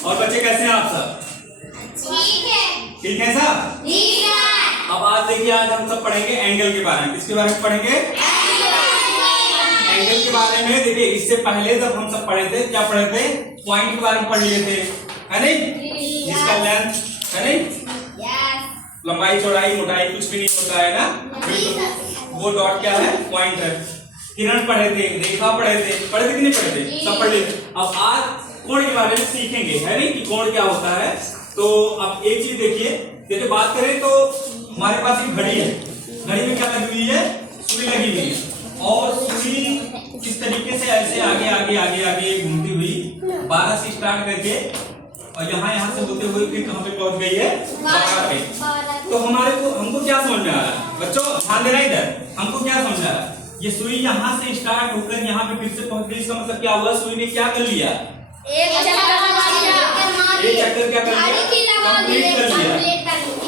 और बच्चे कैसे हैं आप सब? ठीक है सब? अब आज देखिए, आज हम सब पढ़ेंगे एंगल के बारे में। किसके बारे में पढ़ेंगे? एंगल के बारे में। देखिए, इससे पहले जब हम सब पढ़े थे, क्या पढ़े थे? पॉइंट के बारे में पढ़ लिए थे, है नहीं? जिसका लेंथ, है नहीं, लंबाई चौड़ाई मोटाई कुछ भी नहीं होता है ना। वो डॉट क्या है? पॉइंट है। किरण पढ़े थे, रेखा पढ़े थे कि नहीं पढ़े थे? सब पढ़ लिए थे। अब आज कोण के बारे में सीखेंगे, है नहीं, कि कोण क्या होता है। तो अब एक चीज देखिए, बात करें तो हमारे पास एक घड़ी है। घड़ी में क्या लगी हुई है? सुई लगी हुई है। और सुई किस तरीके से ऐसे आगे आगे आगे आगे घूमती हुई 12 से स्टार्ट करके और यहाँ से होते हुए फिर कहाँ पे पहुंच गई है? 12 पे। तो हमको क्या समझ में आ रहा है बच्चों? ध्यान देना इधर। हमको क्या समझ में आ रहा है? ये सुई यहाँ से स्टार्ट होकर यहाँ पे फिर से पहुंच गई। इसका मतलब क्या हुआ? सुई ने क्या कर लिया? एक चक्कर क्या कर लिया?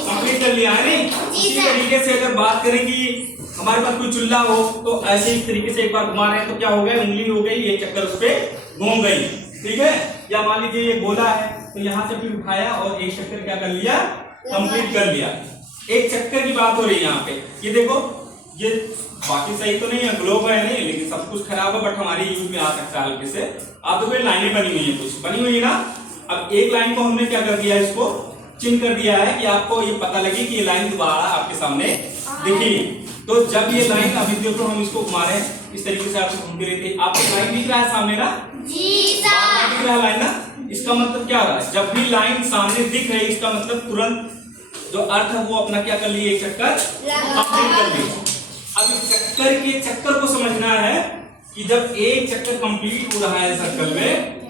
कंप्लीट कर लिया, है नहीं? इसी तरीके से अगर बात करें कि हमारे पास कोई चुल्ला हो तो ऐसे इस तरीके से एक बार घुमा रहे हैं तो क्या हो गया? उंगली हो गई, एक चक्कर उस पे घूम गई, ठीक है। या मान लीजिए ये गोला है तो यहाँ से फिर उठाया और एक चक्कर क्या कर लिया? कंप्लीट कर लिया। एक चक्कर की बात हो रही है यहाँ पे। ये देखो, ये बाकी सही तो नहीं है, ग्लोब है नहीं, लेकिन सब कुछ खराब है, बट हमारी यूज में आ सकता है हल्के से। आप देखो ये लाइनें बनी हुई है, कुछ बनी हुई है ना। अब एक लाइन को हमने क्या कर दिया? इसको चिन्ह कर दिया है कि आपको ये पता लगे कि ये लाइन दोबारा आपके सामने दिखी। तो जब ये लाइन, अभी देखो हम इसको घुमा रहे हैं इस तरीके से, आपको घूमती रहती है। आपको लाइन दिख रहा है सामने ना? जी सर, दिख रहा है लाइन ना। इसका मतलब क्या हो रहा है? जब भी लाइन सामने दिख रही है, इसका मतलब तुरंत जो अर्थ है वो अपना क्या कर लिए? एक चक्कर कंप्लीट कर लिए। अब इस चक्कर के चक्कर को समझना है कि जब एक चक्कर कंप्लीट हो रहा है सर्कल में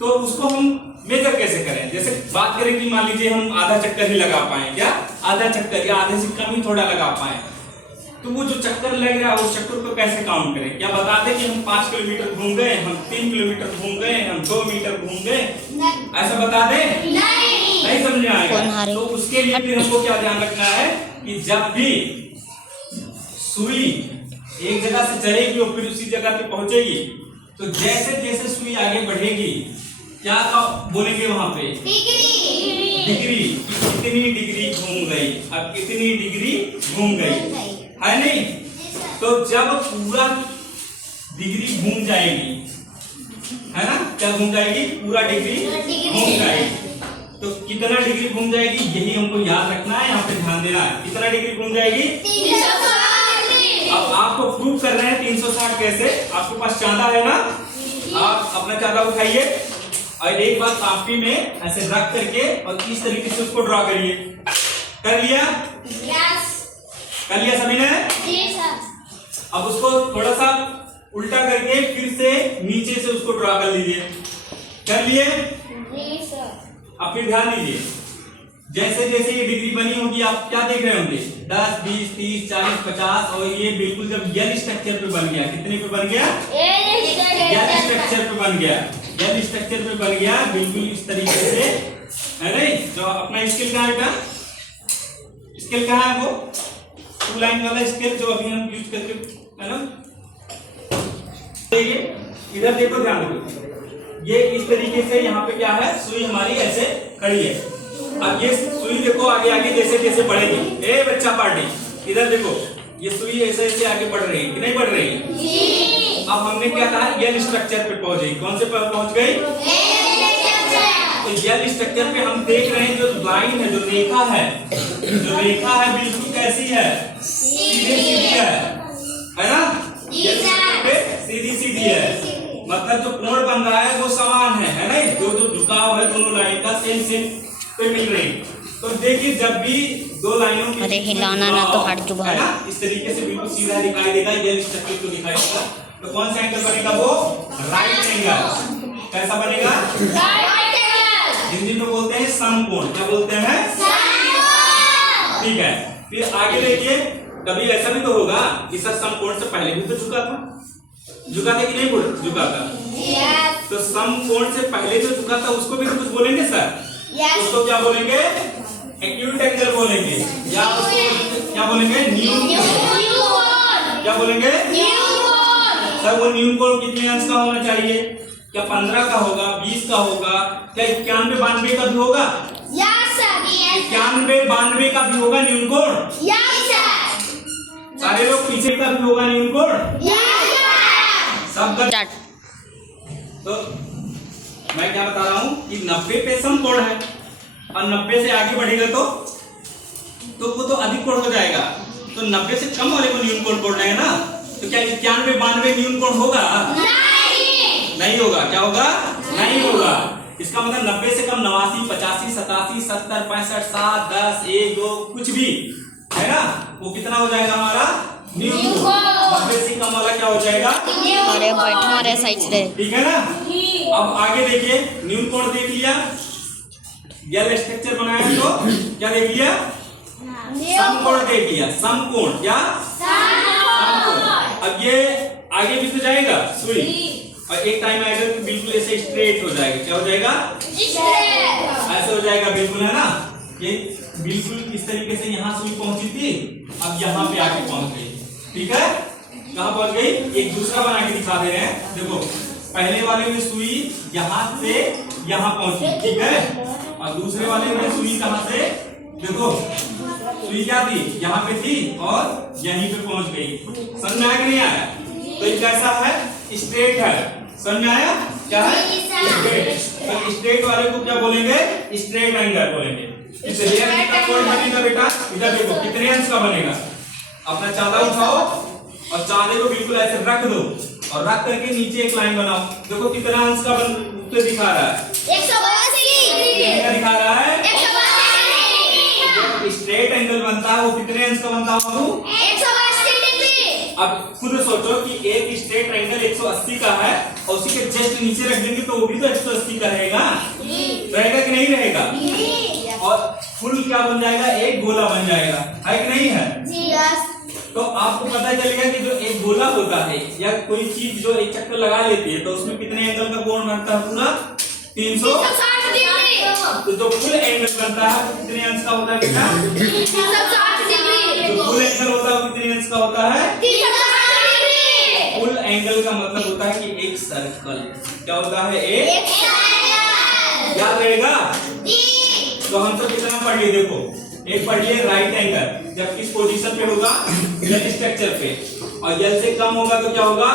तो उसको हम मेजर कैसे करें। जैसे बात करें कि मान लीजिए हम आधा चक्कर ही लगा पाए, क्या आधा चक्कर या आधे से कम ही थोड़ा लगा पाए, तो वो जो चक्कर लग रहा है उस चक्कर को कैसे काउंट करें? क्या बता दें कि हम 5 किलोमीटर घूम गए, हम 3 किलोमीटर घूम गए, हम 2 मीटर घूम गए, ऐसा बता दें? नहीं समझ में आएगा। तो उसके लिए फिर हमको क्या ध्यान रखना है कि जब भी सुई एक जगह से चलेगी और फिर उसी जगह पे पहुंचेगी, तो जैसे जैसे सुई आगे बढ़ेगी क्या बोलेंगे वहां पे? डिग्री। कितनी डिग्री घूम गई? अब कितनी डिग्री घूम गई, है नहीं? तो जब पूरा डिग्री घूम जाएगी, है ना, क्या घूम जाएगी? पूरा डिग्री घूम जाएगी। तो कितना डिग्री घूम जाएगी यही हमको याद रखना है, यहाँ पे ध्यान देना है। कितना डिग्री घूम जाएगी? 360। अब आपको प्रूव कर रहे हैं 360 कैसे। आपके पास चांदा है ना, आप अपना चांदा उठाइए और एक बार कापी में ऐसे रख करके और इस तरीके से उसको ड्रॉ करिए। कर लिया? यस। कर लिया सभी ने? जी सर। अब उसको थोड़ा सा उल्टा करके फिर से नीचे से उसको ड्रॉ कर लीजिए। कर लिए? जी सर। अब फिर ध्यान दीजिए, जैसे जैसे ये डिग्री बनी होगी आप क्या देख रहे होंगे? 10, 20, 30, 40, 50 और ये बिल्कुल जब यल स्ट्रक्चर पे बन गया, कितने पे बन गया? यल स्ट्रक्चर पे बन गया। यल स्ट्रक्चर पे बन गया बिल्कुल इस तरीके से, है नहीं? तो अपना स्केल कहाँ है? स्केल कहाँ है? वो 2 लाइन वाला स्केल जो अभी हम यूज करके, है ना। इधर देखो, ध्यान दो, ये इस तरीके से यहाँ पे क्या है? सुई हमारी ऐसे खड़ी है। अब ये सुई देखो आगे आगे जैसे जैसे बढ़ेगी। ए बच्चा पार्टी, इधर देखो, ये सुई ऐसे ऐसे आगे बढ़ रही है कि नहीं बढ़ रही है? जी। अब हमने क्या कहा? यल स्ट्रक्चर पे पहुंच गई। कौन से पर पहुंच गई? तो यल स्ट्रक्चर पे हम देख रहे हैं जो लाइन है, जो रेखा है, बिल्कुल कैसी है? सीधी सीधी है ना? सीधी सीधी है। मतलब जो कोण बन रहा है वो समान है ना? जो झुकाव है दोनों लाइन का सेम पे मिल रही। तो देखिए, जब भी दो लाइनों की, अरे हिलाना ना तो हट चुका है ना, इस तरीके से बिल्कुल सीधा दिखाई देगा, ये स्ट्रक्चर को दिखाई देगा। तो कौन सा एंगल बनेगा? वो राइट एंगल। कैसा बनेगा? Right angle. हिंदी में बोलते हैं समकोण। क्या बोलते हैं? समकोण। ठीक है, फिर आगे देखिए, कभी ऐसा भी तो होगा कि सर समकोण से पहले भी तो झुका था कि नहीं झुका था? yes. तो समकोण से पहले जो झुका था उसको भी तो कुछ बोलेंगे सर? yes. उसको क्या बोलेंगे? एक्यूट एंगल बोलेंगे, या उसको क्या बोलेंगे? न्यून कोण। क्या बोलेंगे? न्यून कोण। सर वो न्यून कोण कितने अंश का होना चाहिए? क्या 15 का होगा, 20 का होगा, क्या 91, 92 का भी होगा? 91, 92 का भी होगा न्यून कोण? सारे लोग पीछे का भी होगा न्यून कोण? सब तो मैं क्या बता रहा हूँ कि 90 पे सम कोण है और 90 से आगे बढ़ेगा तो वो तो अधिक कोण हो जाएगा। तो 90 से कम वाले को न्यून कोण बोलना है ना। तो क्या 91, 92 न्यून कोण होगा? नहीं होगा। क्या होगा? नहीं होगा। इसका मतलब 90 से कम 89, 85, 87, 70, 65, 7, 10, 1, 2 कुछ भी है ना, वो कितना हो जाएगा हमारा? न्यून कोण। 90 से कम वाला क्या हो जाएगा? अरे बैठना रे साइड से। ठीक है ना। अब आगे देखिए, न्यून कोण देख लिया, गैल स्ट्रक्चर बनाया तो क्या देख लिया? समकोण देख लिया। समकोण क्या? समकोण। अब ये आगे भी तो जाएगा सुई, और एक टाइम आएगा तो बिल्कुल ऐसे स्ट्रेट हो जाएगा। क्या हो जाएगा? ऐसे हो जाएगा बिल्कुल, है ना। ये बिल्कुल इस तरीके से यहाँ सुई पहुंची थी, अब यहाँ पे आके पहुंच गई। ठीक है, कहाँ पहुंच गई? एक दूसरा बना के दिखा दे रहे हैं। देखो, पहले वाले में सुई यहाँ से यहाँ पहुंची, ठीक है, और दूसरे वाले में सुई कहाँ से? देखो, सुई क्या थी? यहाँ पे थी और यहीं पे पहुंच गई। समझ में आया कि नहीं आया? तो ये कैसा है? स्ट्रेट है। समझ में आया? क्या है? स्ट्रेट। तो स्ट्रेट वाले को क्या बोलेंगे? स्ट्रेट एंगल बोलेंगे। इस रेक्ट का कोण बनेगा बेटा, इधर देखो कितने अंश का बनेगा। अपना चांदा उठाओ और चांदे को बिल्कुल ऐसे रख दो और रख करके नीचे एक लाइन बनाओ। देखो कितना अंश का उत्तर दिखा रहा है? 182 क्या दिखा रहा है? 182। स्ट्रेट एंगल बनता है वो कितने अंश का बनता है बाबू? 180 डिग्री। अब खुद सोचो कि एक स्ट्रेट एंगल 180 का है और उसी के जस्ट नीचे रख देंगे तो वो भी तो 180 का रहेगा। रहेगा कि नहीं रहेगा? और फुल क्या बन जाएगा? एक गोला बन जाएगा, है कि नहीं है? तो आपको पता चलेगा कि जो एक गोला होता है या कोई चीज जो एक चक्कर लगा लेती है तो उसमें कितने एंगल का कोण बनता है? पूरा 360 डिग्री। तो जो फुल एंगल बनता है वो कितने अंश का होता है बेटा? 360 डिग्री। जो फुल एंगल होता है वो कितने अंश का होता है? 360 डिग्री। फुल एंगल का मतलब होता है कि एक सर्कल। क्या होता है? एक सर्कल। याद रहेगा? तो हम सब कितना पढ़ लिए? देखो, एक पढ़ लिए राइट एंगल, जब किस पोजीशन पे होगा? एल स्ट्रक्चर पे, और एल से कम होगा तो क्या होगा?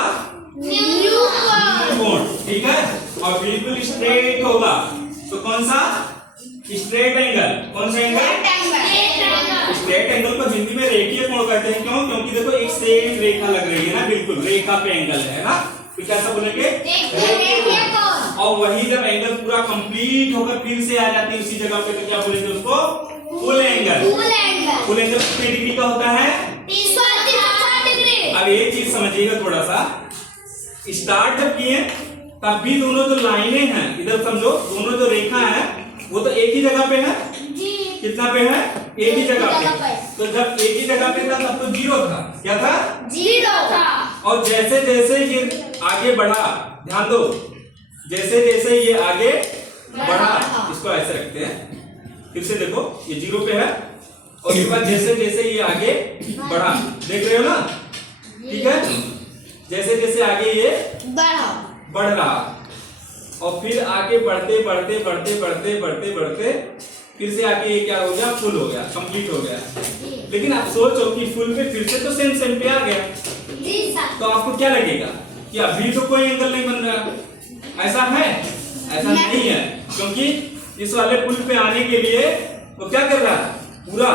न्यून कोण। ठीक है, और बिल्कुल स्ट्रेट होगा तो कौन सा? Straight angle. कौन सा एंगल? स्ट्रेट एंगल को हिंदी में रेखीय कोण कहते हैं। क्यों? क्योंकि देखो एक सेम रेखा लग रही है ना, बिल्कुल रेखा पे एंगल है ना, तो कैसा बोलेंगे? रेखीय कोण। और वही जब एंगल पूरा कंप्लीट होकर फिर से आ जाती है उसी जगह पे तो क्या बोलेंगे उसको? Full angle. फुल एंगल कितने डिग्री का होता है? 360 डिग्री। अब एक चीज समझिएगा थोड़ा सा, स्टार्ट जब किए तब भी दोनों जो लाइनें हैं, इधर समझो, दोनों जो रेखा है वो तो एक ही जगह पे है। कितना पे है? एक ही जगह पे। तो जब एक ही जगह पे था तब तो जीरो था। क्या था? जीरो था। और जैसे जैसे ये आगे बढ़ा, ध्यान दो, जैसे जैसे ये आगे बढ़ा, इसको ऐसे रखते हैं, फिर से देखो ये जीरो पे है और उसके बाद जैसे जैसे ये आगे बढ़ा, देख रहे हो ना? ठीक है, जैसे जैसे आगे ये बढ़ रहा और फिर आगे बढ़ते बढ़ते बढ़ते बढ़ते बढ़ते बढ़ते फिर से आगे ये क्या हो गया? फुल हो गया, कंप्लीट हो गया। लेकिन आप सोचो कि फुल पे फिर से तो सेम सेम पे आ गया, तो आपको क्या लगेगा कि अभी तो कोई एंगल नहीं बन रहा? ऐसा है? ऐसा नहीं है, क्योंकि इस वाले पुल पे आने के लिए तो क्या कर रहा है? पूरा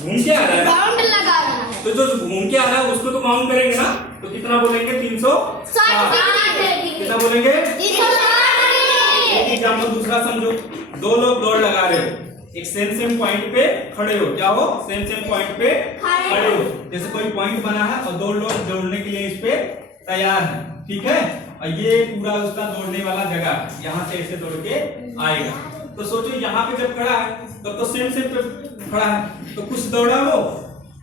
घूम के आ रहा है, बाउंड लगा रहा है। तो जो घूम के आ रहा है उसको तो बाउंड करेंगे ना, तो कितना बोलेंगे? 360। कितना बोलेंगे? 360। एक एग्जांपल दूसरा समझो, दो लोग दौड़ लगा रहे हो, एक सेम सेम पॉइंट पे खड़े हो। क्या हो? सेम सेम पॉइंट पे खड़े हो। जैसे कोई पॉइंट बना है और दो लोग दौड़ने के लिए इस पे तैयार है, ठीक है, और ये पूरा उसका दौड़ने वाला जगह है, यहाँ से ऐसे दौड़ के आएगा। तो सोचो यहाँ पे जब खड़ा है तब तो सेम सेम पे खड़ा है, तो कुछ दौड़ा वो,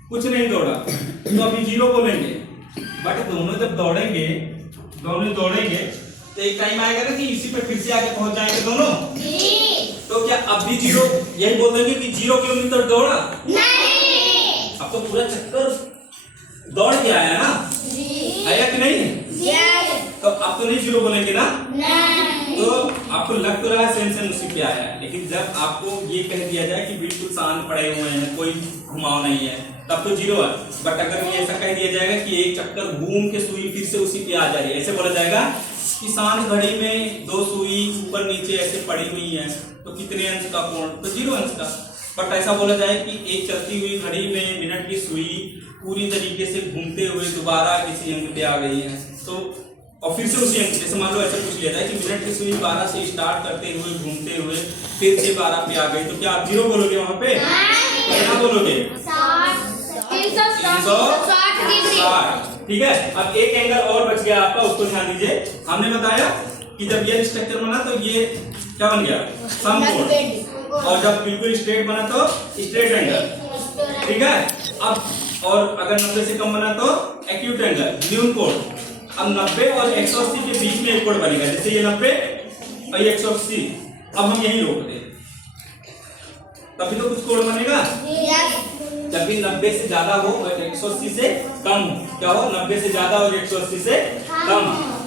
कुछ नहीं दौड़ा, तो अभी जीरो बोलेंगे। बट दोनों जब दौड़ेंगे, दोनों दौड़ेंगे तो एक टाइम आएगा ना कि इसी पे फिर से आके पहुंच जाएंगे दोनों। तो क्या अब भी जीरो यही बोल देंगे कि 0 किलोमीटर दौड़ा? नहीं। अब तो पूरा चक्कर दौड़ के आया ना, आया कि नहीं? तो आप तो नहीं जीरो बोलेंगे ना, नहीं। तो आपको लग तो रहा है सेम उसी पे आया है, लेकिन जब आपको ये कह दिया जाए कि बिल्कुल शांत पड़े हुए हैं, कोई घुमाव नहीं है, तब तो जीरो है। बट अगर ये ऐसा कह दिया जाएगा कि एक चक्कर घूम के सुई फिर से उसी पे आ जा रही है, ऐसे बोला जाएगा कि शांत घड़ी में दो सुई ऊपर नीचे ऐसे पड़ी हुई है, तो कितने अंश का कोण, तो 0 अंश का। बट ऐसा बोला जाए कि एक चलती हुई घड़ी में मिनट की सुई पूरी तरीके से घूमते हुए दोबारा किसी अंक पे आ गई है, तो और फिर से उसी अंक, जैसे मान लो ऐसा पूछ लिया जाए कि मिनट की सुई 12 से स्टार्ट करते हुए घूमते हुए फिर से 12 पे आ गई, तो क्या आप 0 बोलोगे वहां पे? कितना बोलोगे? 360 डिग्री। ठीक है। अब एक एंगल और बच गया आपका, उसको ध्यान दीजिए। हमने बताया कि जब ये स्ट्रक्चर बना तो ये क्या बन गया? समकोण, और जब बिल्कुल स्ट्रेट बना तो स्ट्रेट एंगल। ठीक है। अब और अगर 90 से कम बना तो एक्यूट एंगल, न्यून कोण। अब 90 और 180 के बीच में एक कोण बनेगा, जैसे ये 90 और ये 180। अब हम यही रोक दें, तभी तो कुछ कोण बनेगा। जब भी 90 से ज्यादा हो और 180 से कम हो, क्या हो? 90 से ज्यादा और 180 से कम,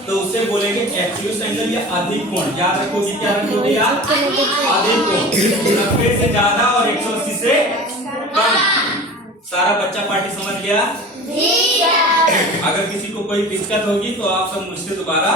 तो उसे बोलेंगे एक्यूट एंगल या अधिक कोण। याद रखोगे, क्या रखोगे यार? अधिक कोण। 90 से ज्यादा और 180 से कम। सारा बच्चा पार्टी समझ गया? अगर किसी को कोई दिक्कत होगी तो आप सब मुझसे दोबारा